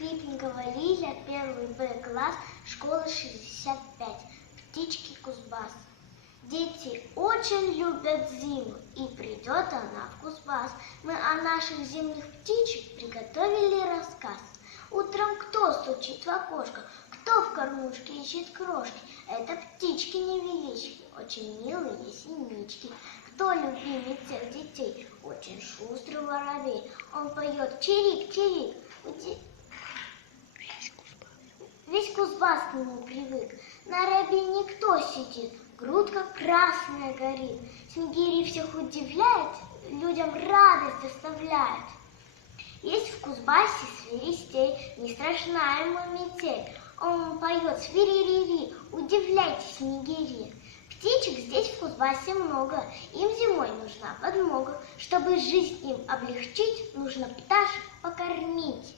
Скрипникова Лиля, 1 Б класс, школа 65, птички Кузбасс. Дети очень любят зиму, и придет она в Кузбасс. Мы о наших зимних птичек приготовили рассказ. Утром кто стучит в окошко, кто в кормушке ищет крошки? Это птички-невелички, очень милые синички. Кто любимец всех детей? Очень шустрый воробей. Он поет чирик-чирик. Весь Кузбасс к нему привык. На рябине кто сидит? Грудка красная горит. Снегири всех удивляет, людям радость доставляет. Есть в Кузбассе свиристей, не страшна ему метель. Он поет свиририри, удивляйтесь, снегири. Птичек здесь в Кузбассе много, им зимой нужна подмога. Чтобы жизнь им облегчить, нужно пташек покормить.